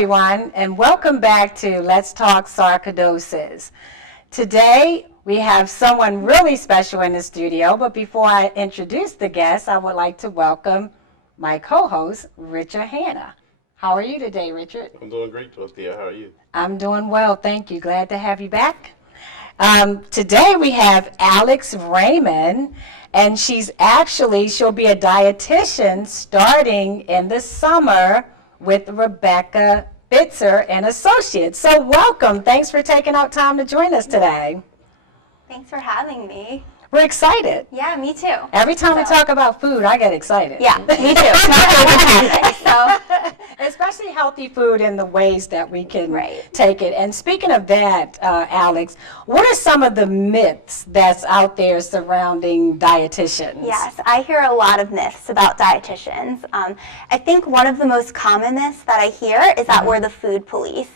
everyone, and welcome back to Let's Talk Sarcoidosis. Today, we have someone really special in the studio, but before I introduce the guest, I would like to welcome my co-host, Richard Hanna. How are you today, Richard? I'm doing great, Dorothea. How are you? I'm doing well, thank you. Glad to have you back. Today, we have Alex Raymond, and she'll be a dietitian starting in the summer with Rebecca Bitzer and Associates. So welcome. Thanks for taking out time to join us today. Thanks for having me. We're excited. Yeah, me too. Every time we talk about food, I get excited. Yeah, me too. It's my favorite topic, Especially healthy food and the ways that we can Right. take it. And speaking of that, Alex, what are some of the myths that's out there surrounding dietitians? Yes, I hear a lot of myths about dietitians. I think one of the most common myths that I hear is that we're the food police.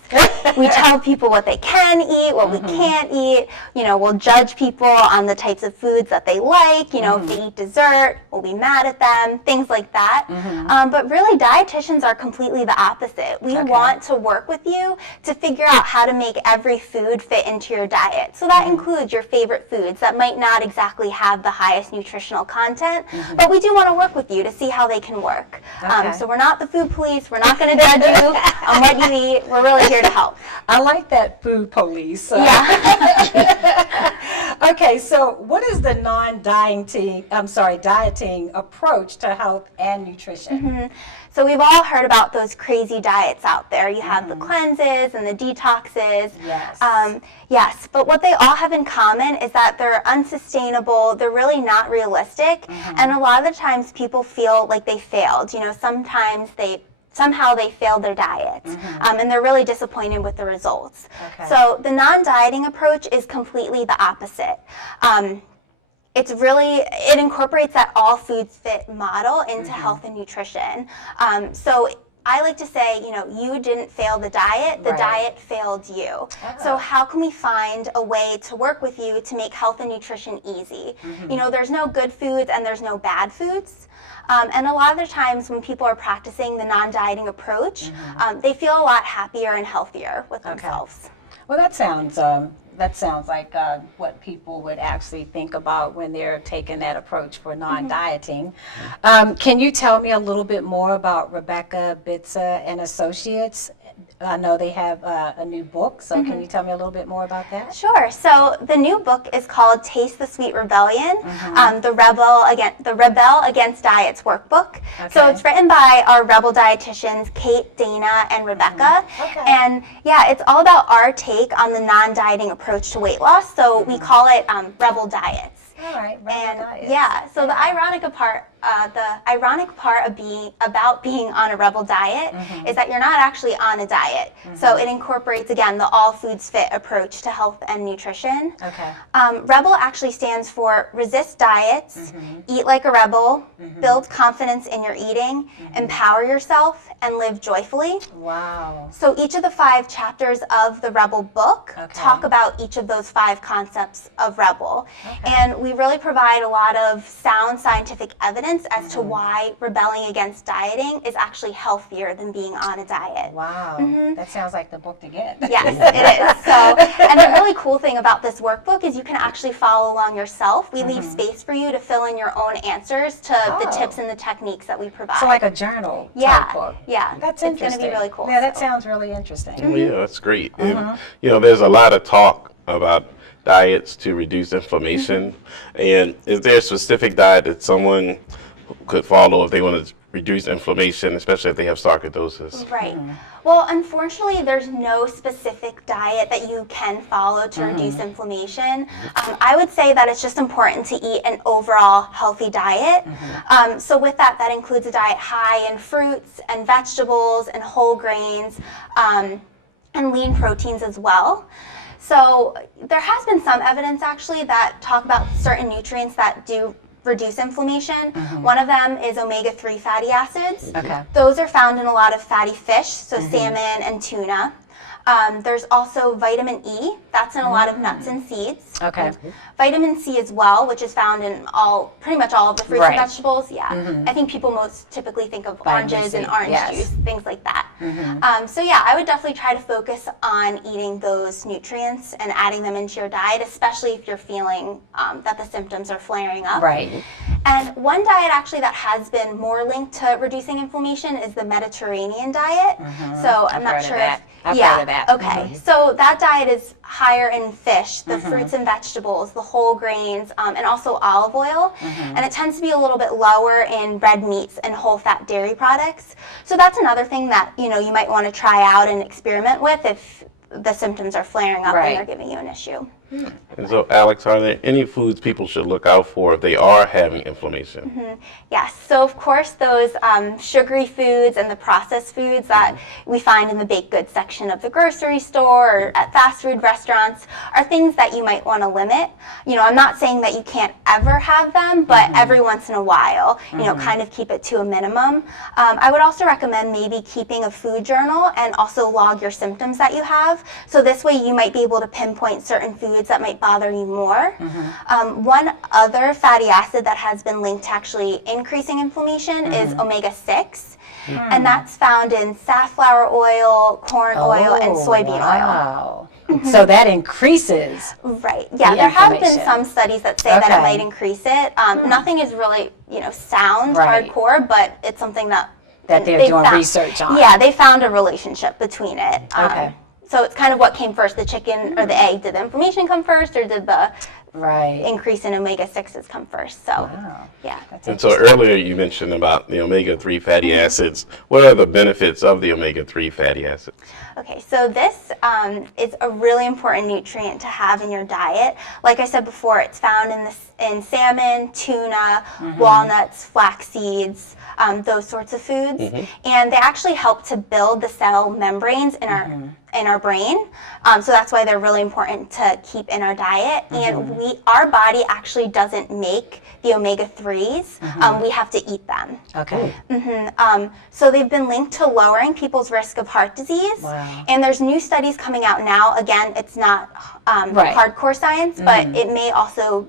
We tell people what they can eat, what we can't eat. You know, we'll judge people on the types of foods that they like. You know, if they eat dessert, we'll be mad at them, things like that. But really, dietitians are completely the opposite. We want to work with you to figure out how to make every food fit into your diet. So that includes your favorite foods that might not exactly have the highest nutritional content, but we do want to work with you to see how they can work. So we're not the food police. We're not going to judge you on what you eat. We're really here to help. I like that, food police. Yeah. Okay, so what is the dieting approach to health and nutrition? So we've all heard about those crazy diets out there. You have the cleanses and the detoxes. Yes. Yes, but what they all have in common is that they're unsustainable, they're really not realistic, and a lot of the times people feel like they failed. You know, somehow they failed their diets, and they're really disappointed with the results. So the non-dieting approach is completely the opposite. It incorporates that all foods fit model into health and nutrition. So I like to say, you know, you didn't fail the diet diet failed you. So how can we find a way to work with you to make health and nutrition easy? You know, there's no good foods and there's no bad foods. And a lot of the times when people are practicing the non-dieting approach, they feel a lot happier and healthier with themselves. Well, that sounds like what people would actually think about when they're taking that approach for non-dieting. Can you tell me a little bit more about Rebecca Bitzer and Associates? I know they have a new book, so can you tell me a little bit more about that? Sure. So the new book is called Taste the Sweet Rebellion, the Rebel Against Diets workbook. So it's written by our Rebel dietitians, Kate, Dana, and Rebecca. And yeah, it's all about our take on the non-dieting approach to weight loss. So we call it Rebel Diets. All right, diets. Yeah, so the ironic part of being on a rebel diet is that you're not actually on a diet. So it incorporates, again, the all foods fit approach to health and nutrition. Rebel actually stands for resist diets, eat like a rebel, build confidence in your eating, empower yourself, and live joyfully. Wow. So each of the 5 chapters of the Rebel book talk about each of those 5 concepts of Rebel. And we really provide a lot of sound scientific evidence as to why rebelling against dieting is actually healthier than being on a diet. Wow. That sounds like the book to get. Yes, it is. So, and the really cool thing about this workbook is you can actually follow along yourself. We leave space for you to fill in your own answers to the tips and the techniques that we provide. So like a journal type book. Yeah, that's interesting. It's going to be really cool. Yeah, that sounds really interesting. Yeah, that's great. And, you know, there's a lot of talk about diets to reduce inflammation. And is there a specific diet that someone could follow if they want to reduce inflammation, especially if they have sarcoidosis? Right. Well, unfortunately, there's no specific diet that you can follow to reduce inflammation. I would say that it's just important to eat an overall healthy diet. So with that, that includes a diet high in fruits and vegetables and whole grains and lean proteins as well. So there has been some evidence actually that talk about certain nutrients that do reduce inflammation. One of them is omega-3 fatty acids. Those are found in a lot of fatty fish, so salmon and tuna. There's also vitamin E. That's in a lot of nuts and seeds. Okay. Vitamin C as well, which is found in pretty much all of the fruits Right. and vegetables. Yeah. I think people most typically think of Vitamin oranges C, and orange yes. juice, things like that. So yeah, I would definitely try to focus on eating those nutrients and adding them into your diet, especially if you're feeling that the symptoms are flaring up. Right. And one diet actually that has been more linked to reducing inflammation is the Mediterranean diet. So I'm not sure if I've heard of that. Okay. So that diet is higher in fish, the fruits and vegetables, the whole grains, and also olive oil. And it tends to be a little bit lower in red meats and whole fat dairy products. So that's another thing that, you might want to try out and experiment with if the symptoms are flaring up and they're giving you an issue. And so, Alex, are there any foods people should look out for if they are having inflammation? Yes, so of course those sugary foods and the processed foods that we find in the baked goods section of the grocery store or at fast food restaurants are things that you might want to limit. I'm not saying that you can't ever have them, but every once in a while, kind of keep it to a minimum. I would also recommend maybe keeping a food journal and also log your symptoms that you have. So this way you might be able to pinpoint certain foods that might bother you more. One other fatty acid that has been linked to actually increasing inflammation is omega-6, and that's found in safflower oil, corn oil, and soybean oil. So that increases. Right. Yeah, the there have been inflammation. some studies that say that it might increase it. Nothing is really, sound hardcore, but it's something that That they're they doing found. research on. Yeah, they found a relationship between it. Okay. So it's kind of what came first, the chicken or the egg. Did the inflammation come first, or did the increase in omega-6s come first? So, yeah. And so earlier you mentioned about the omega-3 fatty acids. What are the benefits of the omega-3 fatty acids? Okay, so this is a really important nutrient to have in your diet. Like I said before, it's found in salmon, tuna, walnuts, flax seeds, those sorts of foods. And they actually help to build the cell membranes in our brain. So that's why they're really important to keep in our diet. And our body actually doesn't make the omega-3s. We have to eat them. Okay. So they've been linked to lowering people's risk of heart disease. Wow. And there's new studies coming out now. Again, it's not hardcore science, but it may also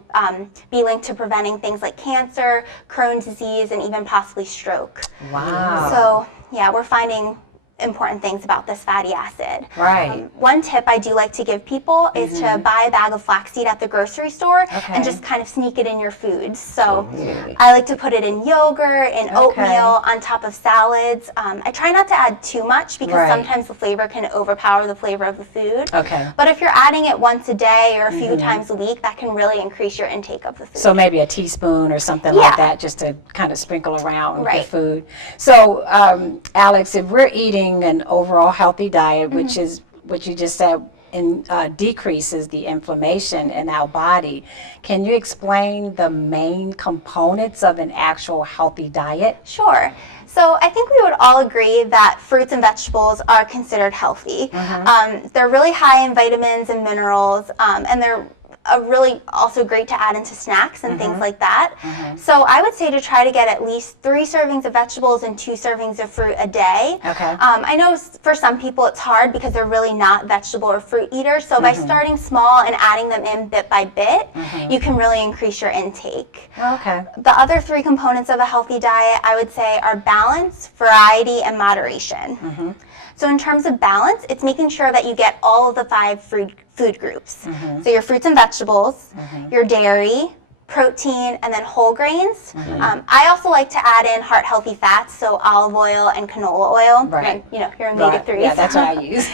be linked to preventing things like cancer, Crohn's disease, and even possibly stroke. Wow. So yeah, we're finding important things about this fatty acid. Right. One tip I do like to give people is to buy a bag of flaxseed at the grocery store and just kind of sneak it in your foods. So I like to put it in yogurt, in oatmeal, on top of salads. I try not to add too much because sometimes the flavor can overpower the flavor of the food. Okay. But if you're adding it once a day or a few times a week, that can really increase your intake of the food. So maybe a teaspoon or something like that, just to kind of sprinkle around the food. So, Alex, if we're eating an overall healthy diet, which is what you just said, decreases the inflammation in our body, can you explain the main components of an actual healthy diet? Sure. So I think we would all agree that fruits and vegetables are considered healthy. They're really high in vitamins and minerals, and they're really also great to add into snacks and things like that. So I would say to try to get at least 3 servings of vegetables and 2 servings of fruit a day. Okay. I know for some people it's hard because they're really not vegetable or fruit eaters. So by starting small and adding them in bit by bit, you can really increase your intake. Okay. The other 3 components of a healthy diet, I would say, are balance, variety, and moderation. So in terms of balance, it's making sure that you get all of the 5 food groups. So your fruits and vegetables, your dairy, protein, and then whole grains. I also like to add in heart-healthy fats, so olive oil and canola oil. Right. And, your omega-3s. Yeah, that's what I use.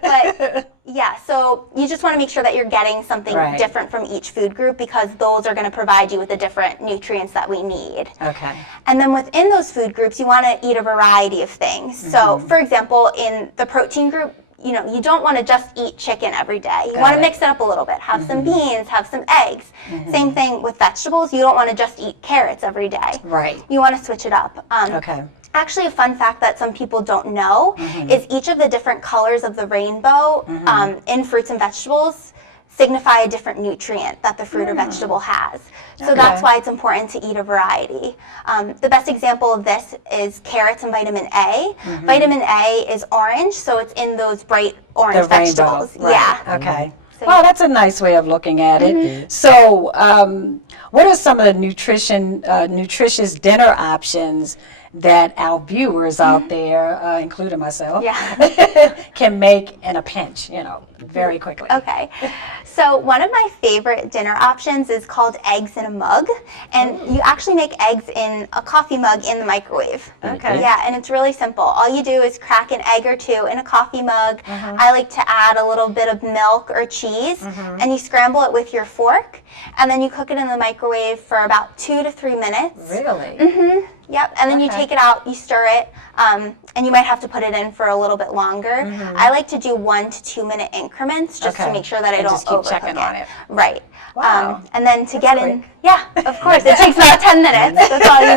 But yeah, so you just want to make sure that you're getting something different from each food group because those are going to provide you with the different nutrients that we need. Okay. And then within those food groups, you want to eat a variety of things. So for example, in the protein group, you don't want to just eat chicken every day. You want to mix it up a little bit. Have some beans, have some eggs. Same thing with vegetables. You don't want to just eat carrots every day. Right. You want to switch it up. Okay. Actually, a fun fact that some people don't know is each of the different colors of the rainbow in fruits and vegetables signify a different nutrient that the fruit or vegetable has. So that's why it's important to eat a variety. The best example of this is carrots and vitamin A. Vitamin A is orange, so it's in those bright orange vegetables. Right. Yeah. Okay. So, Well, that's a nice way of looking at it. So, what are some of the nutritious dinner options that our viewers out there, including myself, can make in a pinch, very quickly? Okay. So one of my favorite dinner options is called eggs in a mug. And you actually make eggs in a coffee mug in the microwave. Okay. Yeah, and it's really simple. All you do is crack an egg or two in a coffee mug. I like to add a little bit of milk or cheese, and you scramble it with your fork, and then you cook it in the microwave for about 2 to 3 minutes. Really? Yep, and then you take it out, you stir it, and you might have to put it in for a little bit longer. I like to do 1 to 2 minute increments just to make sure that I don't just keep overcook checking on it. Right. Wow. And then to get in, quick. yeah, of course, it takes about 10 minutes. That's all you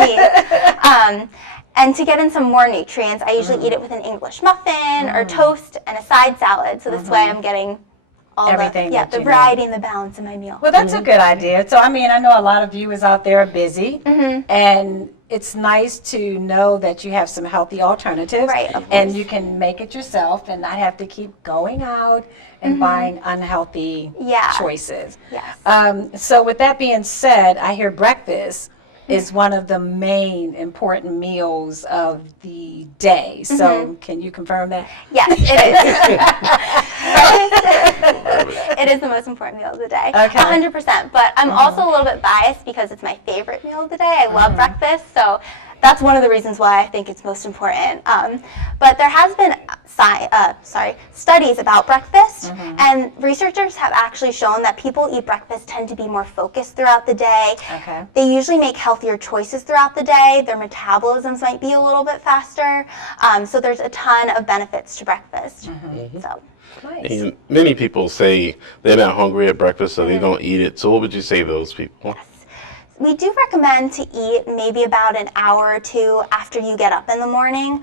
need. And to get in some more nutrients, I usually eat it with an English muffin or toast and a side salad. So this way I'm getting all Everything that the you variety and the balance in my meal. Well, that's a good idea. So, I mean, I know a lot of viewers out there are busy, and it's nice to know that you have some healthy alternatives, Right, of and course. you can make it yourself and not have to keep going out and buying unhealthy choices. Yes. So, with that being said, I hear breakfast is one of the main important meals of the day. So, can you confirm that? Yes, it is. It is the most important meal of the day. Okay. 100%. But I'm also a little bit biased because it's my favorite meal of the day. I love breakfast, so that's one of the reasons why I think it's most important. But there has been studies about breakfast, and researchers have actually shown that people who eat breakfast tend to be more focused throughout the day. Okay. They usually make healthier choices throughout the day. Their metabolisms might be a little bit faster. So there's a ton of benefits to breakfast. So. Nice. And many people say they're not hungry at breakfast, so they don't eat it. So what would you say to those people? We do recommend to eat maybe about an hour or two after you get up in the morning.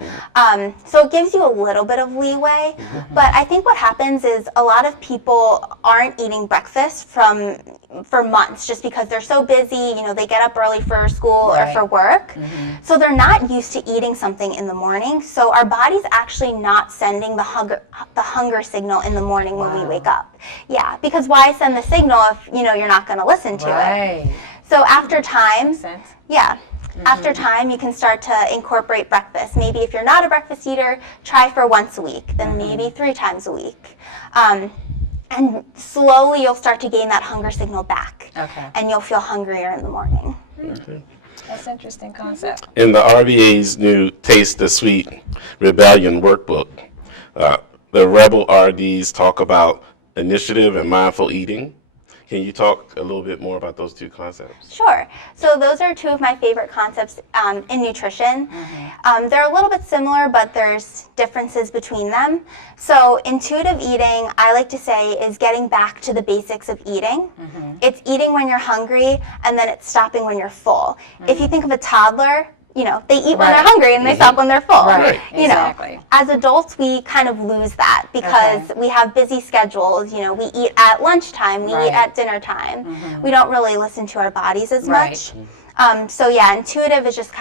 So it gives you a little bit of leeway. But I think what happens is a lot of people aren't eating breakfast for months just because they're so busy. They get up early for school or for work. So they're not used to eating something in the morning. So our body's actually not sending the hunger signal in the morning when we wake up. Yeah, because why send the signal if you're not going to listen to it? So after time, after time, you can start to incorporate breakfast. Maybe if you're not a breakfast eater, try for once a week, then maybe 3 times a week. And slowly you'll start to gain that hunger signal back. And you'll feel hungrier in the morning. That's an interesting concept. In the RBA's new Taste the Sweet Rebellion workbook, the Rebel RDs talk about initiative and mindful eating. Can you talk a little bit more about those two concepts? Sure. So those are 2 of my favorite concepts in nutrition. They're a little bit similar, but there's differences between them. So intuitive eating, I like to say, is getting back to the basics of eating. It's eating when you're hungry, and then it's stopping when you're full. If you think of a toddler, they eat when they're hungry and they stop when they're full. Right. Exactly. As adults, we kind of lose that because we have busy scheджules. We eat at lunchtime, we eat at dinner time. We don't really listen to our bodies as much. So yeah, intuitive is just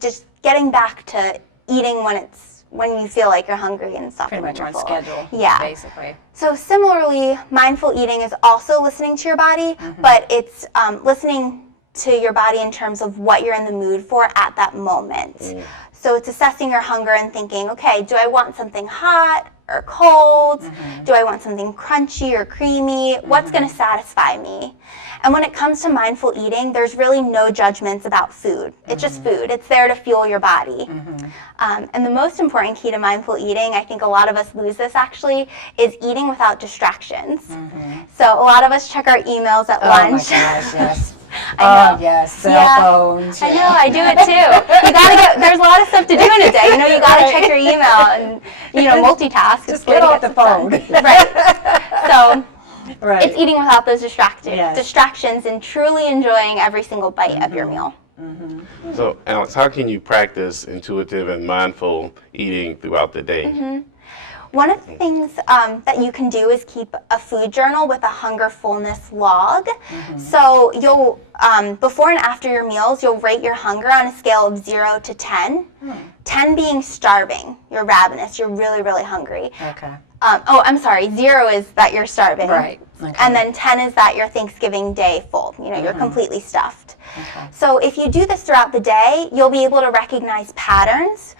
just getting back to eating when you feel like you're hungry and stopping Pretty much when you're on full. schedule. Yeah. Basically. So similarly, mindful eating is also listening to your body, but it's listening to your body in terms of what you're in the mood for at that moment. So it's assessing your hunger and thinking, okay, do I want something hot or cold? Do I want something crunchy or creamy? What's going to satisfy me? And when it comes to mindful eating, there's really no judgments about food. It's just food. It's there to fuel your body. And the most important key to mindful eating, I think a lot of us lose this actually, is eating without distractions. So a lot of us check our emails at lunch. Oh my gosh, yes. I know. Yes, cell phones. I know, I do it too. There's a lot of stuff to do in a day. You gotta check your email and, multitask. Just get off the phone. Right. So it's eating without those distractions and truly enjoying every single bite of your meal. So, Alex, how can you practice intuitive and mindful eating throughout the day? One of the things that you can do is keep a food journal with a hunger fullness log. So you'll, before and after your meals, you'll rate your hunger on a scale of 0 to 10. 10 being starving, you're ravenous, you're really, really hungry. Okay. Oh, I'm sorry, 0 is that you're starving. Right. Okay. And then 10 is that you're Thanksgiving Day full. You know, you're completely stuffed. Okay. So if you do this throughout the day, you'll be able to recognize patterns.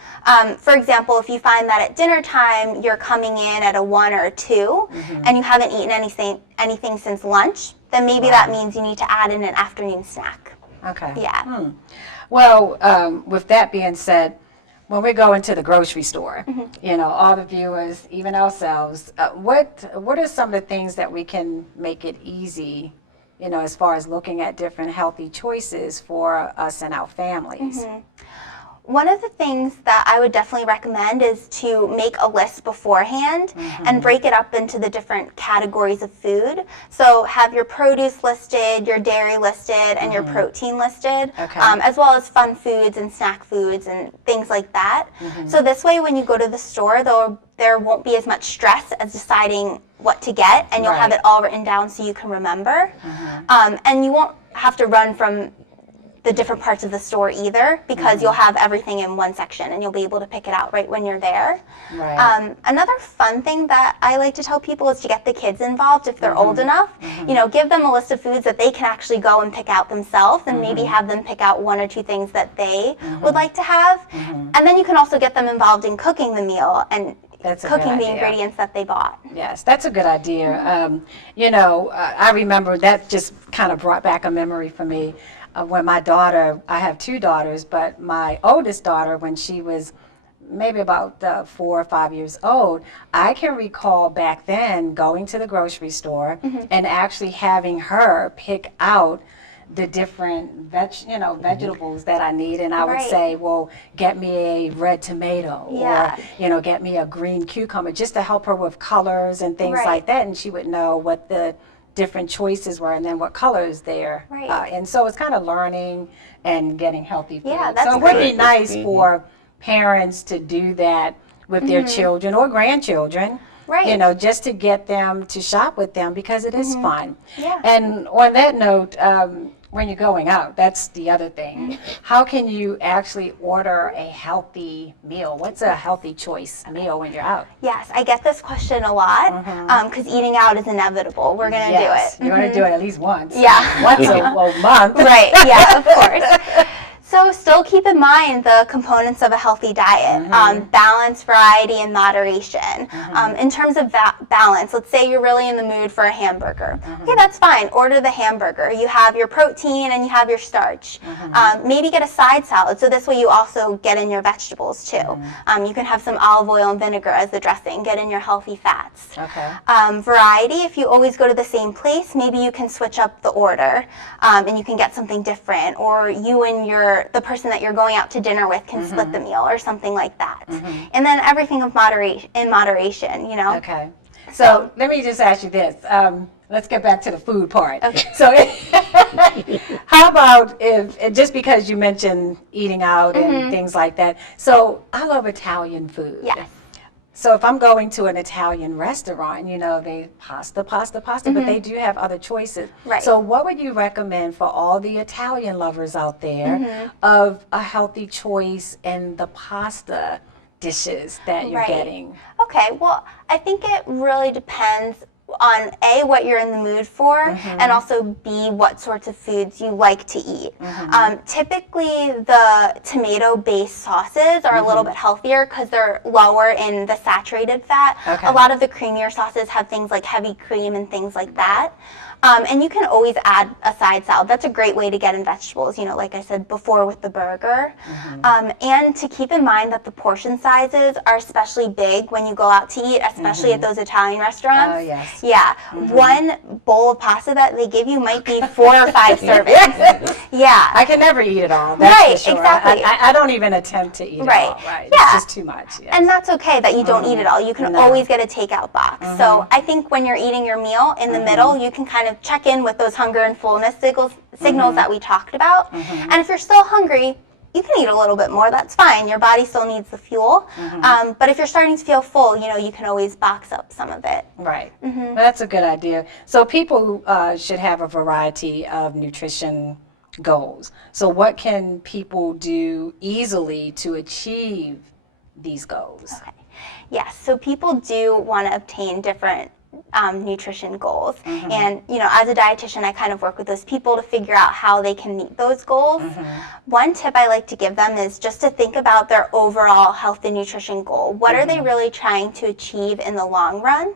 For example, if you find that at dinner time you're coming in at a 1 or a 2 and you haven't eaten anything since lunch, then maybe that means you need to add in an afternoon snack. Okay. Yeah. Well, with that being said, when we go into the grocery store, you know, all the viewers, even ourselves, what are some of the things that we can make it easy, you know, as far as looking at different healthy choices for us and our families? One of the things that I would definitely recommend is to make a list beforehand and break it up into the different categories of food. So have your produce listed, your dairy listed, and your protein listed, as well as fun foods and snack foods and things like that. So this way when you go to the store, there won't be as much stress as deciding what to get, and you'll have it all written down so you can remember. And you won't have to run from the different parts of the store either, because you'll have everything in one section and you'll be able to pick it out right when you're there. Another fun thing that I like to tell people is to get the kids involved if they're old enough. You know, give them a list of foods that they can actually go and pick out themselves, and maybe have them pick out 1 or 2 things that they would like to have. And then you can also get them involved in cooking the meal and cooking the ingredients that they bought. Yes, that's a good idea. You know, I remember that just kind of brought back a memory for me. When my daughter, I have 2 daughters, but my oldest daughter, when she was maybe about 4 or 5 years old, I can recall back then going to the grocery store and actually having her pick out the different vegetables that I need, and I would say, well, get me a red tomato, or you know, get me a green cucumber, just to help her with colors and things like that, and she would know what the different choices were and then what colors there. And so it's kind of learning and getting healthy food. So it would be nice for parents to do that with their children or grandchildren. You know, just to get them to shop with them, because it is fun. And on that note, when you're going out, that's the other thing. How can you actually order a healthy meal? What's a healthy choice meal when you're out? Yes, I get this question a lot, because eating out is inevitable. We're going to do it. You're going to do it at least once. Yeah. Once a month. Right, yeah, of course. So still keep in mind the components of a healthy diet, balance, variety, and moderation. In terms of balance, let's say you're really in the mood for a hamburger. Okay, that's fine. Order the hamburger. You have your protein and you have your starch. Maybe get a side salad, so this way you also get in your vegetables too. You can have some olive oil and vinegar as the dressing, get in your healthy fats. Variety, if you always go to the same place, maybe you can switch up the order and you can get something different, or you and the person that you're going out to dinner with can split the meal or something like that. And then everything in moderation, you know. Okay. So let me just ask you this. Let's get back to the food part. Okay. So how about if, just because you mentioned eating out and things like that, so I love Italian food. Yes. So if I'm going to an Italian restaurant, you know, they pasta, but they do have other choices. So what would you recommend for all the Italian lovers out there of a healthy choice in the pasta dishes that you're getting? Okay, well, I think it really depends on A, what you're in the mood for, and also B, what sorts of foods you like to eat. Typically, the tomato-based sauces are a little bit healthier because they're lower in the saturated fat. A lot of the creamier sauces have things like heavy cream and things like that. And you can always add a side salad. That's a great way to get in vegetables, you know, like I said before with the burger. And to keep in mind that the portion sizes are especially big when you go out to eat, especially at those Italian restaurants. Oh, yes. Yeah. One bowl of pasta that they give you might be 4 or 5 servings. Yeah. I can never eat it all. That's for sure. Exactly. I don't even attempt to eat it all. Yeah. It's just too much. And that's okay that you don't eat it all. You can always get a takeout box. So I think when you're eating your meal in the middle, you can kind of check in with those hunger and fullness signals that we talked about. And if you're still hungry, you can eat a little bit more, that's fine. Your body still needs the fuel. But if you're starting to feel full, you can always box up some of it. Right. Well, that's a good idea. So people should have a variety of nutrition goals. So what can people do easily to achieve these goals? Okay. Yes, so people do want to obtain different nutrition goals. And, as a dietitian, I kind of work with those people to figure out how they can meet those goals. One tip I like to give them is just to think about their overall health and nutrition goal. What are they really trying to achieve in the long run?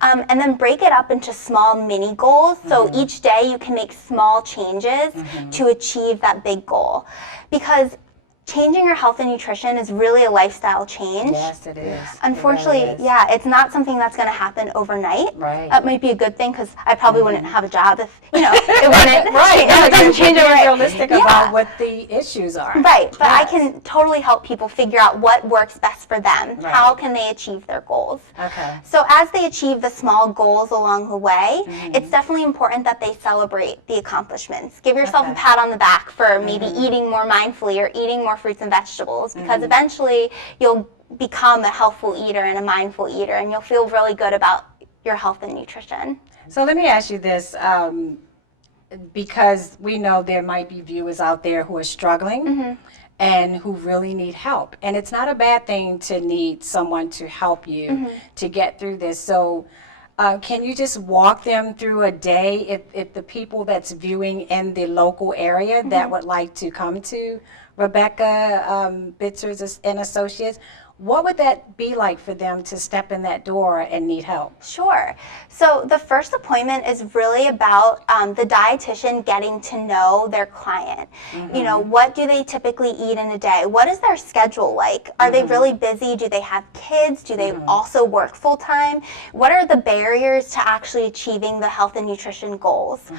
And then break it up into small mini goals. So each day you can make small changes to achieve that big goal. Because changing your health and nutrition is really a lifestyle change. Yes, it is. Unfortunately, It really is. yeah, it's not something that's going to happen overnight. Right. That might be a good thing because I probably wouldn't have a job if, it wouldn't Right. if it doesn't change Being overnight. realistic about what the issues are. Right, but I Yes. can totally help people figure out what works best for them. Right. How can they achieve their goals? Okay. So as they achieve the small goals along the way, it's definitely important that they celebrate the accomplishments. Give yourself a pat on the back for maybe eating more mindfully or eating more fruits and vegetables, because eventually you'll become a healthful eater and a mindful eater, and you'll feel really good about your health and nutrition. So let me ask you this, because we know there might be viewers out there who are struggling and who really need help. And it's not a bad thing to need someone to help you to get through this. So can you just walk them through a day if the people that's viewing in the local area that would like to come to Rebecca Bitzer's and Associates, what would that be like for them to step in that door and need help? Sure. So the first appointment is really about the dietitian getting to know their client. What do they typically eat in a day? What is their schedule like? Are they really busy? Do they have kids? Do they also work full time? What are the barriers to actually achieving the health and nutrition goals?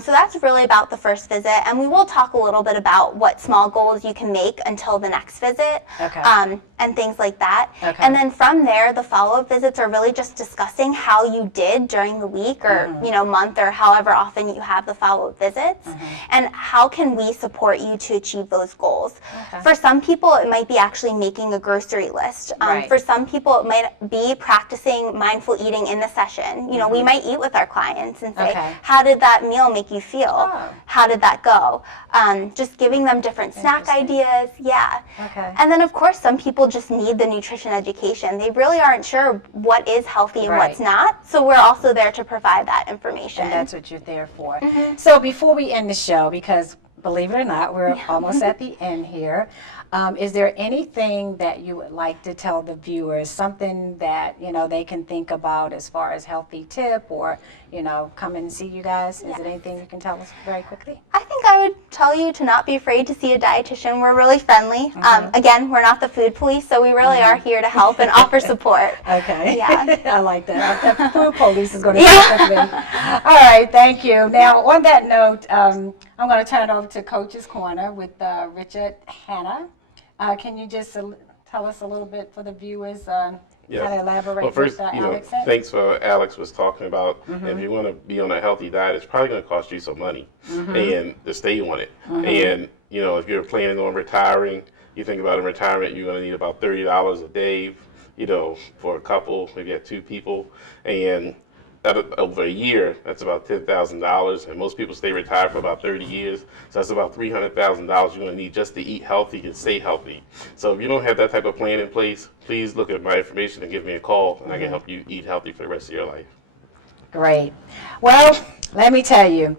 So that's really about the first visit, and we will talk a little bit about what small goals you can make until the next visit. Okay. And things like that. Okay. And then from there, the follow-up visits are really just discussing how you did during the week or month or however often you have the follow-up visits, and how can we support you to achieve those goals. Okay. For some people, it might be actually making a grocery list. Right. For some people, it might be practicing mindful eating in the session. We might eat with our clients and say, Okay. how did that meal make you feel? Oh. How did that go? Just giving them different snack Interesting. ideas. Yeah. Okay. And then, of course, some people just need the nutrition education. They really aren't sure what is healthy and Right. what's not. So we're also there to provide that information. And that's what you're there for. So before we end the show, because believe it or not, we're almost at the end here, is there anything that you would like to tell the viewers, something that they can think about as far as healthy tip, or come and see you guys? Is there anything you can tell us very quickly? I think I would tell you to not be afraid to see a dietitian. We're really friendly. Again, we're not the food police, so we really are here to help and offer support. Okay. Yeah. I like that. The food police is going to stick with me. All right, thank you. Now, on that note, I'm going to turn it over to Coach's Corner with Richard Hanna. Can you just tell us a little bit for the viewers, kind of elaborate Well, first, what Alex said? thanks for Alex was talking about. If you want to be on a healthy diet, it's probably going to cost you some money, and to stay on it. And if you're planning on retiring, you think about in retirement, you're going to need about $30 a day, for a couple, maybe have two people, and over a year, that's about $10,000, and most people stay retired for about 30 years, so that's about $300,000 you're going to need just to eat healthy and stay healthy. So if you don't have that type of plan in place, please look at my information and give me a call, and I can help you eat healthy for the rest of your life. Great. Well, let me tell you,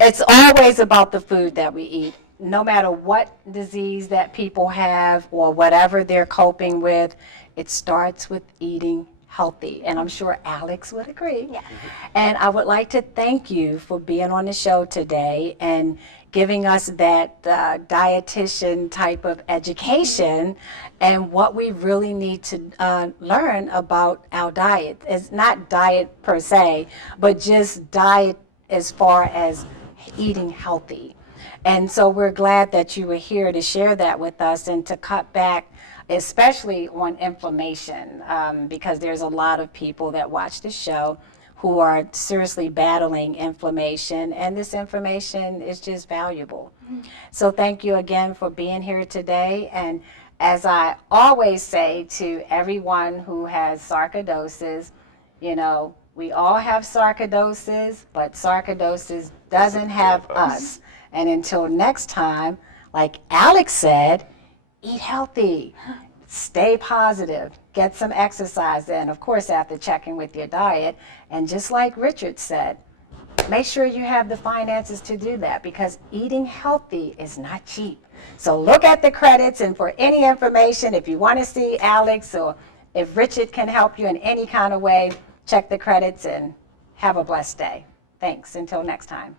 it's always about the food that we eat. No matter what disease that people have or whatever they're coping with, it starts with eating healthy, and I'm sure Alex would agree. Yeah. And I would like to thank you for being on the show today and giving us that dietitian type of education and what we really need to learn about our diet. It's not diet per se, but just diet as far as eating healthy. And so we're glad that you were here to share that with us and to cut back, especially on inflammation, because there's a lot of people that watch the show who are seriously battling inflammation, and this information is just valuable. So thank you again for being here today. And as I always say to everyone who has sarcoidosis, you know, we all have sarcoidosis, but sarcoidosis doesn't have us. And until next time, like Alex said, eat healthy, stay positive, get some exercise in, of course, after checking with your diet. And just like Richard said, make sure you have the finances to do that, because eating healthy is not cheap. So look at the credits, and for any information, if you want to see Alex or if Richard can help you in any kind of way, check the credits and have a blessed day. Thanks. Until next time.